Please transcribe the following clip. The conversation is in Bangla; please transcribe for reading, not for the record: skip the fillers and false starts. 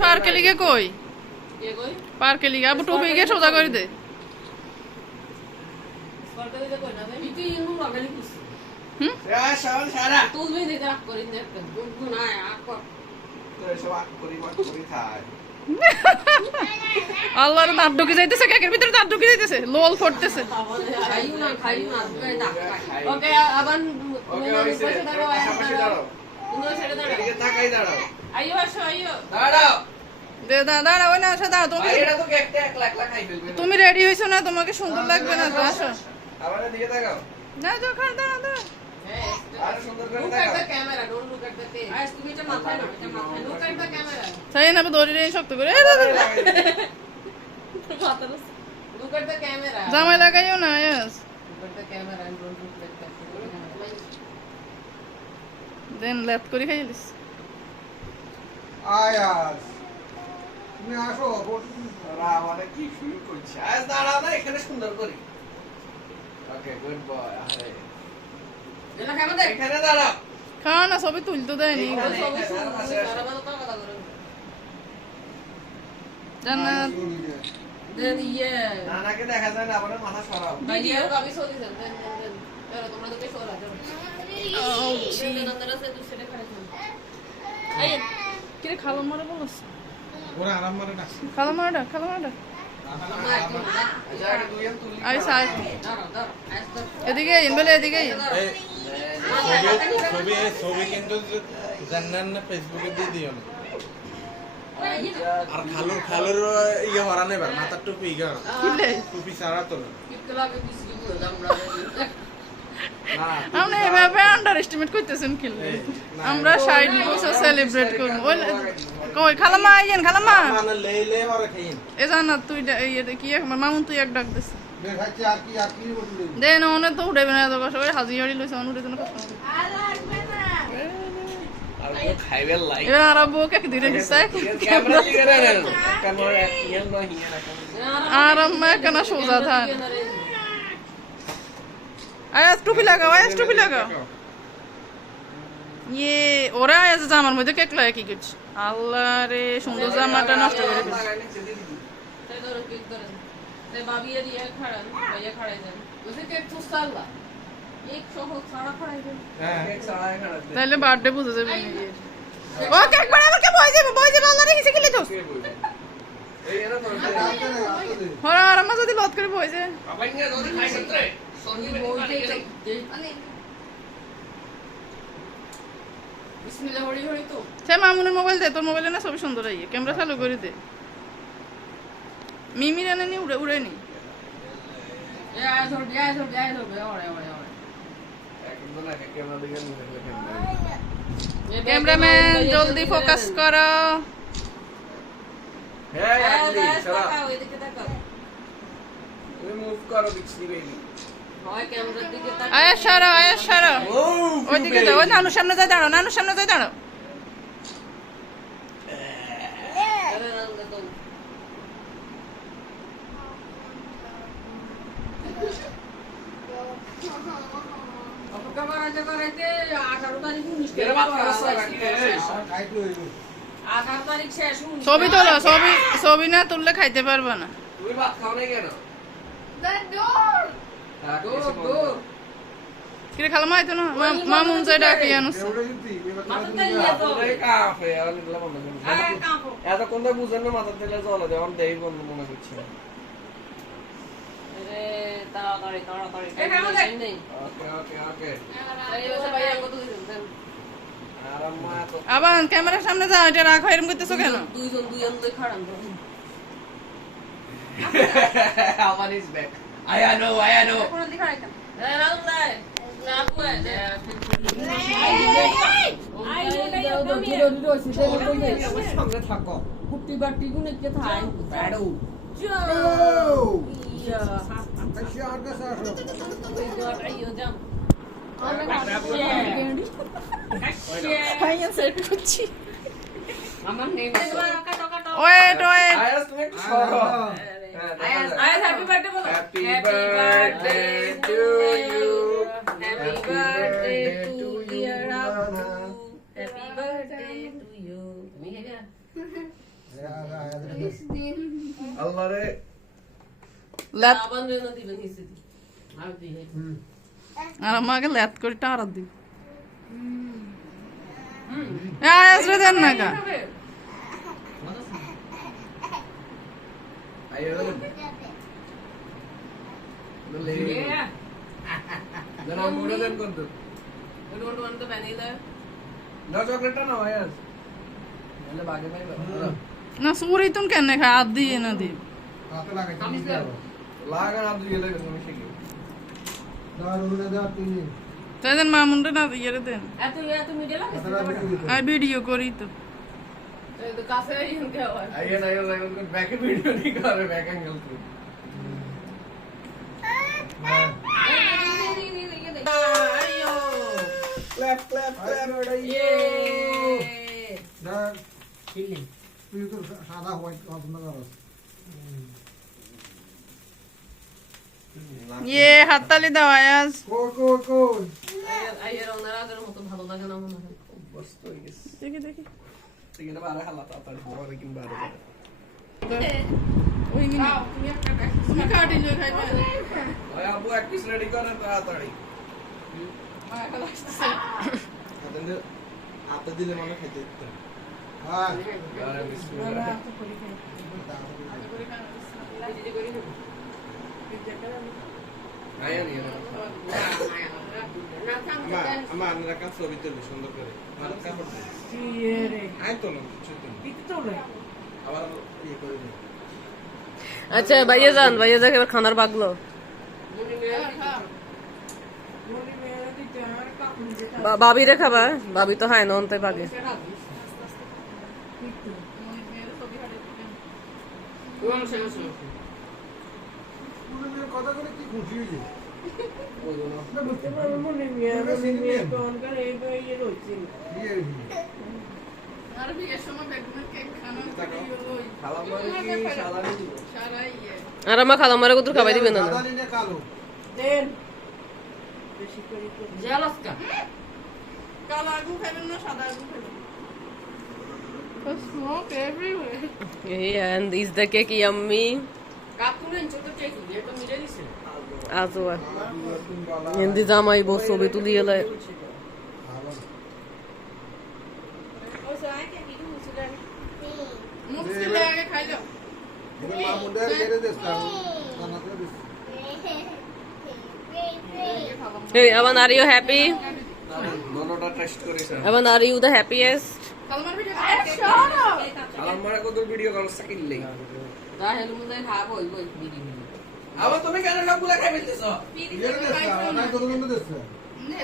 পার্কে লিগে কই পার্কে লিগে আবু টুপি গিয়ে সোজা করে দে আল্লাহর দাঁত ঢুকে যাইতেছে কেকের ভিতরে দাঁত ঢুকে যাইতেছে লোল ফুটতেছে তুমি রেডি হয়েছো না তোমাকে সুন্দর লাগবে না তো আসো না তো দাঁড়াও তাই না দড়ি রে শক্ত করে জামাই লাগাইও না দেন লেফট করে খাইলিস আয়াস তুমি আসো রাওয়ানে কি শুরু করছে আজ দাঁড়াও না এখানে সুন্দর করে ওকে গুড বয় আরে এখানে দাঁড়াও খাওয়া না সবই তুলতে দেয়নি জান্নাত নানাকে দেখা যায় না আবার মাথা সরাও কিরে খালো মারে বলছ ওরা আরাম মারে না খালো মারে আই সাই এদিকে ইনবেলে এদিকে ছবি কিন্তু জান্নাত না ফেসবুকে দিয়ে দিও না আর খালুর ইয়ে হরা নেবার মাথার টুপি ইয়ে টুপি ছাড়া তো আমরা এভাবে আন্ডার এস্টিমেট করতেছেন কিলে আমরা 60 বছর সেলিব্রেট করব কই খালামা আইয়েন খালামা মানে লে হরে খাইন এ জানা তুই কি আমার মামুন তুই এক ডাক দিস দেখাচ্ছি আর কি বললি দেন ওনে তো উড়াইবে না তো কষ্ট করে হাজিয়াড়ি লইছে ওনে উড়ে দেন কষ্ট আর লাগবে না আর খাইবে লাইক এবার আরব কে ধীরে দিছে ক্যামেরা লিগে রে ক্যামেরা ইয়ান না হিয়া না আর আমি কেন সোজা থাক আয়াস টুপি লাগাও ইয়ে ওরা আজ জামার মধ্যে কেক লাগে কি করছে আল্লাহ রে সুন্দর জামাটা নষ্ট করে দিয়েছে তাইলে বার্থডে বুঝে যাবে ও কেক বানাবার কে বই যাবে আল্লাহ রে হিসে গেলে দোস এই এরা তো হরা আরাম যদি লত করে বই যায় বাবা ইংরে যদি খাইছতে সে মামুনের মোবাইল দে তোর মোবাইলে না ছবি সুন্দর আইয়ে ক্যামেরা চালু করে দে মিমি রানে নি উড়ে নি ক্যামেরাম্যান জলদি ফোকাস করো হ্যাঁ মুভ করো বিচি বেবি আয়াস সারা ওইদিকে যাও ওই নানুর সামনে যাই দাঁড়াও ছবি তোলো ছবি না তুললে খাইতে পারবা না তুমি ভাত খাও না কেন কিরে খালামা আইতো না মামুন যাই ডাকি আনুস এত কোনটা বুঝেন না মাথা তেলে জলে দেওয়ান দেই বন্ধু মনে করছি আবার ক্যামেরার সামনে যা এটা রাখো এরকম করতেছো কেন আবার ইজ ব্যাক আয়া নো সঙ্গে থাকো কুটি বাটি গুনে কে থাই ব্যাডু আমার নেই ওয়েট আয়াস তুমি একটু সরো আয়াস হ্যাপি বার্থডে বলো happy birthday to you happy birthday to you happy birthday to you তুমি হেগা আল্লাহ রে ল্যাত আবার রেনা দিবেন হিসে দি আর দিয়ে আর আমাকে ল্যাত করে টারা দিই আয়াস রে দেন না গা আইও লে জনা মোড়ে দেন কোন তো We don't want the vanilla. না চকলেটটা না আয়াস নালে বাগে পাই না সুরি তুন কেন খা আদ দিয়ে না দি লাগা না দুই গেলে তুমি শিখি তাই দেন মামুনরে না দিয়ে রে দেন এত মিডিয়া লাগে আই ভিডিও করি তো তো কাছে ইন কে হয় আইয়া না আইয়া লাগা ব্যাক ভিডিও নি করে ব্যাক অ্যাঙ্গেল তো ক্ল্যাপ ক্ল্যাপ ক্ল্যাপ ইয়ে ইয়ে হাততালি দাও আয়াস আইয়ের ওনার আগের মতো ভালো লাগে না মনে হয় বস্ত হয়ে গেছে দেখি দেখি ঠিক আছে বারে হালা তাড়াতাড়ি বড় কিংবা আরো ওই গিনি তুমি কাটি লই খাইবা ওই আবু এক পিস রেডি করে তাড়াতাড়ি হাতে দিলে মানে খেতে দিতে আরে বিসমিল্লাহ আয়া নি আমার রাখা ছবি তুলি সুন্দর করে আমার কাপড় দে আই তো না কিছু তো আবার ইয়ে করে দে আচ্ছা ভাইয়া যান এবার খানার বাগলো ভাবি রে খাবা ভাবি তো হয় না অন্তে বাগে কথা করে কি খুশি হয়েছে আর বিয়ের সময় বেগুনের কেক খানো লই খালা মানে কি সালামি দিব সারা ইয়ে আর আমার খালামারে কত খাবাই দিবেন না কালো জালাসকা কালো আলু খাবেন না সাদা আলু খাবেন smoke everywhere and is the cake yummy কাকুলেন ছোট কেক এটা মিলে দিছে আজওয়া এন্দি জামাই বউ ছবি তুলি এলাই মুসকিলে আগে খাইলো মামুন্ডার গেরে দেস্তাম Hey, Avan, are you happy? দোনোটা টেস্ট করিস Avan, are you the happiest? কালমার ভিডিও আমার কত ভিডিও কল সাকিল লই তা হেলু মুদে খাবো ওই বিড়ি আবার তুমি কেন সবগুলা খাই ফেলতেছো গেরে দেস্তাম না তো তুমি দেস্তাম নে